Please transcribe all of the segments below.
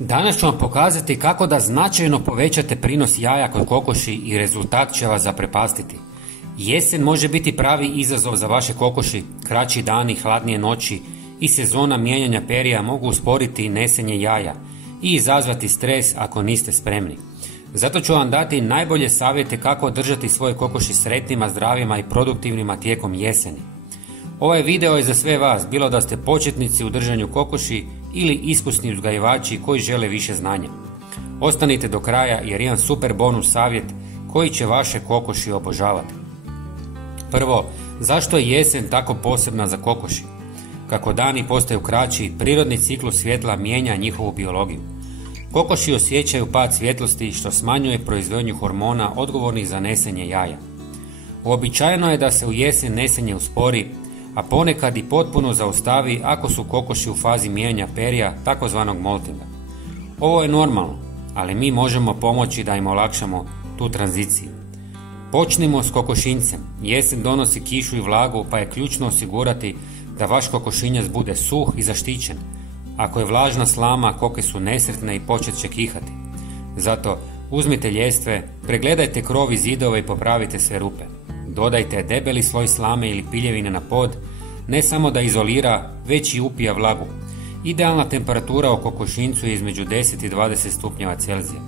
Danas ću vam pokazati kako da značajno povećate prinos jaja kod kokoši i rezultat će vas zaprepastiti. Jesen može biti pravi izazov za vaše kokoši, kraći dani, hladnije noći i sezona mijenjanja perija mogu usporiti nesenje jaja i izazvati stres ako niste spremni. Zato ću vam dati najbolje savjete kako održati svoje kokoši sretnima, zdravima i produktivnima tijekom jeseni. Ovaj video je za sve vas, bilo da ste početnici u držanju kokoši ili iskusni uzgajivači koji žele više znanja. Ostanite do kraja jer imam super bonus savjet koji će vaše kokoši obožavati. Prvo, zašto je jesen tako posebna za kokoši? Kako dani postaju kraći, prirodni ciklus svjetla mijenja njihovu biologiju. Kokoši osjećaju pad svjetlosti što smanjuje proizvodnju hormona odgovornih za nesenje jaja. Uobičajeno je da se u jesen nesenje uspori, a ponekad i potpuno zaustavi ako su kokoši u fazi mijenjanja perja, takozvanog moltinga. Ovo je normalno, ali mi možemo pomoći da im olakšamo tu tranziciju. Počnimo s kokošinjcem. Jesen donosi kišu i vlagu, pa je ključno osigurati da vaš kokošinjac bude suh i zaštićen. Ako je vlažna slama, koke su nesretne i počet će kihati. Zato uzmite ljestve, pregledajte krov i zidove i popravite sve rupe. Dodajte debeli sloj slame ili piljevine na pod, ne samo da izolira, već i upija vlagu. Idealna temperatura u kokošinjcu je između 10 i 20 stupnjeva Celzija.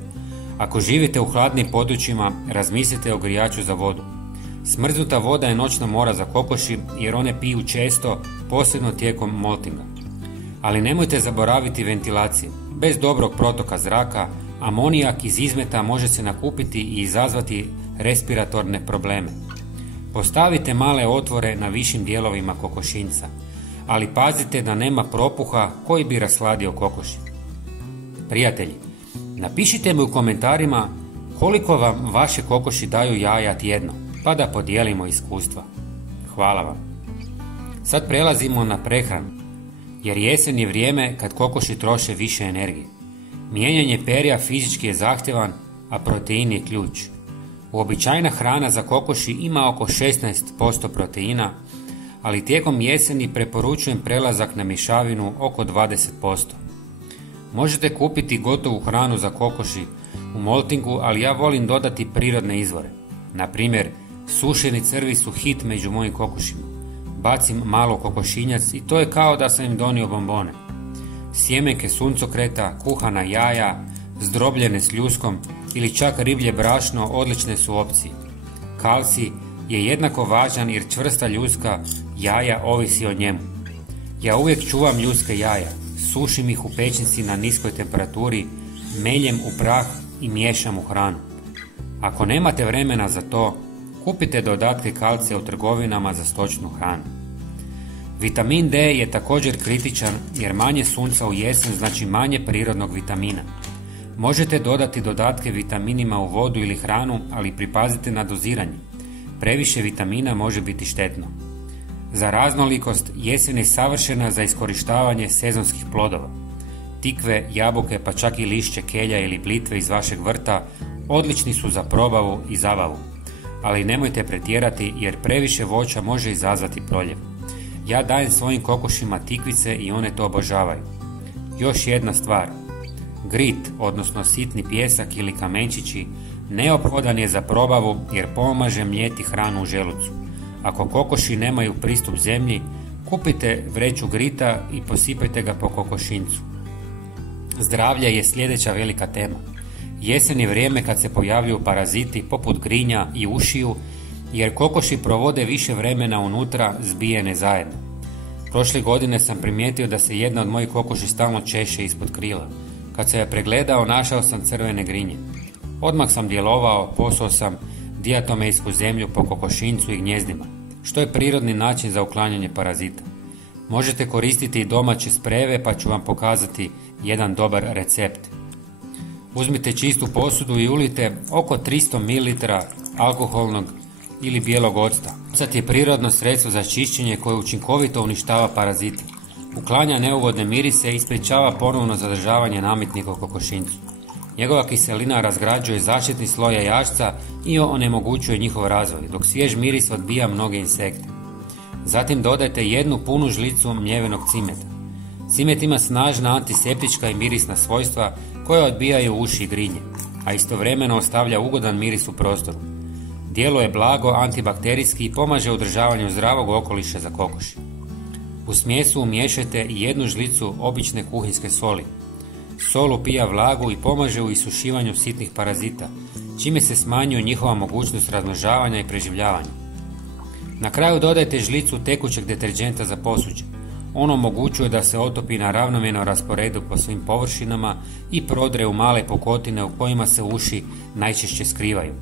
Ako živite u hladnim područjima, razmislite o grijaču za vodu. Smrznuta voda je noćna mora za kokoši jer one piju često, posebno tijekom moltinga. Ali nemojte zaboraviti ventilaciju. Bez dobrog protoka zraka, amonijak iz izmeta može se nakupiti i izazvati respiratorne probleme. Postavite male otvore na višim dijelovima kokošinjca, ali pazite da nema propuha koji bi rashladio kokoši. Prijatelji, napišite mi u komentarima koliko vam vaše kokoši daju jaja tjedno, pa da podijelimo iskustva. Hvala vam. Sad prelazimo na prehranu, jer jesen je vrijeme kad kokoši troše više energije. Mijenjanje perja fizički je zahtjevan, a protein je ključ. Uobičajena hrana za kokoši ima oko 16% proteina, ali tijekom jeseni preporučujem prelazak na mješavinu oko 20%. Možete kupiti gotovu hranu za kokoši u moltingu, ali ja volim dodati prirodne izvore. Na primjer, sušeni crvi su hit među mojim kokošima. Bacim malo kokošinjac i to je kao da sam im donio bombone. Sjemenke suncokreta, kuhana jaja, zdrobljene s ljuskom ili čak riblje brašno odlične su opcije. Kalcij je jednako važan jer čvrsta ljuska jaja ovisi o njemu. Ja uvijek čuvam ljuske jaja, sušim ih u pećnici na niskoj temperaturi, meljem u prah i miješam u hranu. Ako nemate vremena za to, kupite dodatke kalcija u trgovinama za stočnu hranu. Vitamin D je također kritičan jer manje sunca u jesen znači manje prirodnog vitamina. Možete dodati dodatke vitaminima u vodu ili hranu, ali pripazite na doziranje. Previše vitamina može biti štetno. Za raznolikost jesen je savršena za iskorištavanje sezonskih plodova. Tikve, jabuke pa čak i lišće kelja ili blitve iz vašeg vrta odlični su za probavu i zabavu. Ali nemojte pretjerati jer previše voća može izazvati proljev. Ja dajem svojim kokošima tikvice i one to obožavaju. Još jedna stvar. Grit, odnosno sitni pijesak ili kamenčići, neophodan je za probavu jer pomaže mlijeti hranu u želucu. Ako kokoši nemaju pristup zemlji, kupite vreću grita i posipajte ga po kokošinjcu. Zdravlje je sljedeća velika tema. Jesen je vrijeme kad se pojavljuju paraziti poput grinja i ušiju, jer kokoši provode više vremena unutra zbijene zajedno. Prošle godine sam primijetio da se jedna od mojih kokoši stalno češe ispod krila. Kad se je pregledao, našao sam crvene grinje. Odmah sam djelovao, posao sam diatomejsku zemlju po kokošinjcu i gnjezdima, što je prirodni način za uklanjanje parazita. Možete koristiti i domaće sprejeve, pa ću vam pokazati jedan dobar recept. Uzmite čistu posudu i ulite oko 300 ml alkoholnog ili bijelog octa. Ocat je prirodno sredstvo za čišćenje koje učinkovito uništava parazite. Uklanja neugodne mirise i sprječava ponovno zadržavanje nametnika u kokošinjcu. Njegova kiselina razgrađuje zaštitni sloj jajašca i onemogućuje njihov razvoj, dok svjež miris odbija mnoge insekte. Zatim dodajte jednu punu žlicu mljevenog cimeta. Cimet ima snažna antiseptička i mirisna svojstva koja odbijaju uši i grinje, a istovremeno ostavlja ugodan miris u prostoru. Djeluje blago, antibakterijski i pomaže u održavanju zdravog okoliša za kokoši. U smjesu umiješajte 1 žlicu obične kuhinjske soli. Sol upija vlagu i pomaže u isušivanju sitnih parazita, čime se smanjuje njihova mogućnost razmnožavanja i preživljavanja. Na kraju dodajte žlicu tekućeg deterđenta za posuđe. Ono omogućuje da se otopina ravnomjerno rasporedu po svim površinama i prodre u male pukotine u kojima se uši najčešće skrivaju.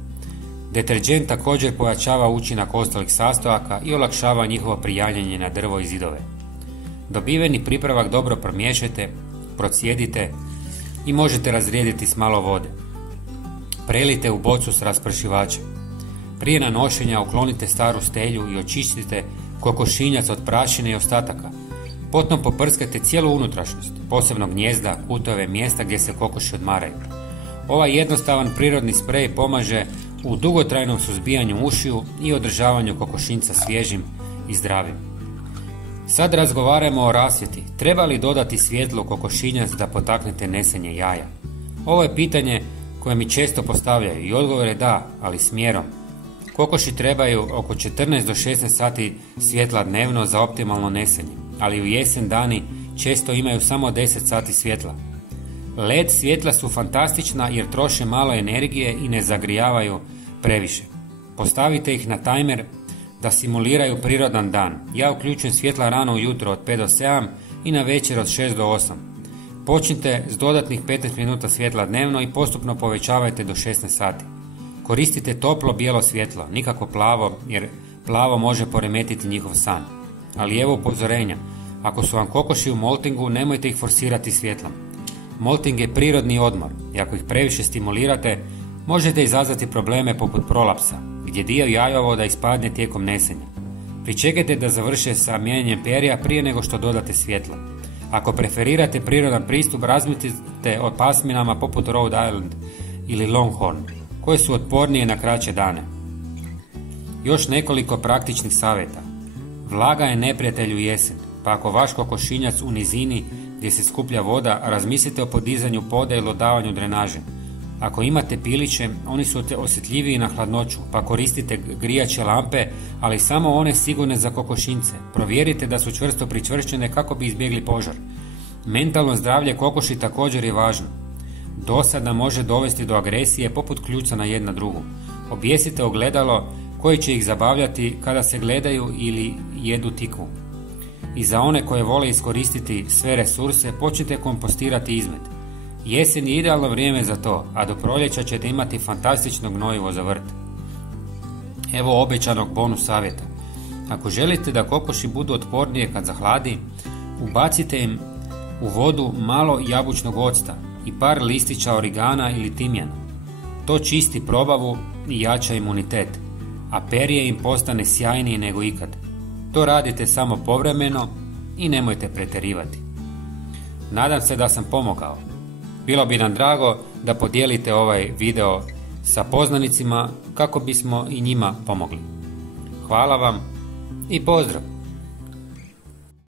Deterđent također pojačava učinak ostalih sastojaka i olakšava njihovo prijanjanje na drvo i zidove. Dobiveni pripravak dobro promiješajte, procijedite i možete razrijediti s malo vode. Prelijte u bocu s raspršivačem. Prije nanošenja uklonite staru stelju i očistite kokošinjac od prašine i ostataka. Potom poprskajte cijelu unutrašnjost, posebno gnijezda, kutove, mjesta gdje se kokoši odmaraju. Ovaj jednostavan prirodni sprej pomaže u dugotrajnom suzbijanju ušiju i održavanju kokošinjca svježim i zdravim. Sad razgovaramo o rasvjeti. Treba li dodati svjetlo u kokošinjac da potaknete nesenje jaja? Ovo je pitanje koje mi često postavljaju i odgovor je da, ali s mjerom. Kokoši trebaju oko 14 do 16 sati svjetla dnevno za optimalno nesenje, ali u jesen dani često imaju samo 10 sati svjetla. LED svjetla su fantastična jer troše malo energije i ne zagrijavaju previše. Postavite ih na tajmer da simuliraju prirodan dan. Ja uključujem svjetla rano ujutro od 5 do 7 i na večer od 6 do 8. Počnite s dodatnih 15 minuta svjetla dnevno i postupno povećavajte do 16 sati. Koristite toplo bijelo svjetlo, nikako plavo, jer plavo može poremetiti njihov san. Ali evo upozorenja, ako su vam kokoši u moltingu, nemojte ih forsirati svjetlom. Molting je prirodni odmor i ako ih previše stimulirate, možete izazvati probleme poput prolapsa, gdje dio jajovoda ispadne tijekom nesenja. Pričekajte da završe sa mijenjanjem perja prije nego što dodate svjetlo. Ako preferirate prirodan pristup, razmislite o pasminama poput Rhode Island ili Longhorn, koje su otpornije na kraće dane. Još nekoliko praktičnih savjeta. Vlaga je neprijatelj u jesen, pa ako vaš kokošinjac u nizini gdje se skuplja voda, razmislite o podizanju poda ili dodavanju drenaže. Ako imate piliće, oni su osjetljiviji na hladnoću, pa koristite grijaće lampe, ali samo one sigurne za kokošinjce. Provjerite da su čvrsto pričvršćene kako bi izbjegli požar. Mentalno zdravlje kokoši također je važno. Dosada može dovesti do agresije poput kljucana jedna drugu. Objesite ogledalo koje će ih zabavljati kada se gledaju ili jedu tikvu. I za one koje vole iskoristiti sve resurse, počnite kompostirati izmet. Jesen je idealno vrijeme za to, a do proljeća ćete imati fantastično gnojivo za vrt. Evo obećanog bonus savjeta. Ako želite da kokoši budu otpornije kad zahladi, ubacite im u vodu malo jabučnog octa i par listića origana ili timjana. To čisti probavu i jača imunitet, a perje im postane sjajnije nego ikad. To radite samo povremeno i nemojte pretjerivati. Nadam se da sam pomogao. Bilo bi nam drago da podijelite ovaj video sa poznanicima kako bismo i njima pomogli. Hvala vam i pozdrav!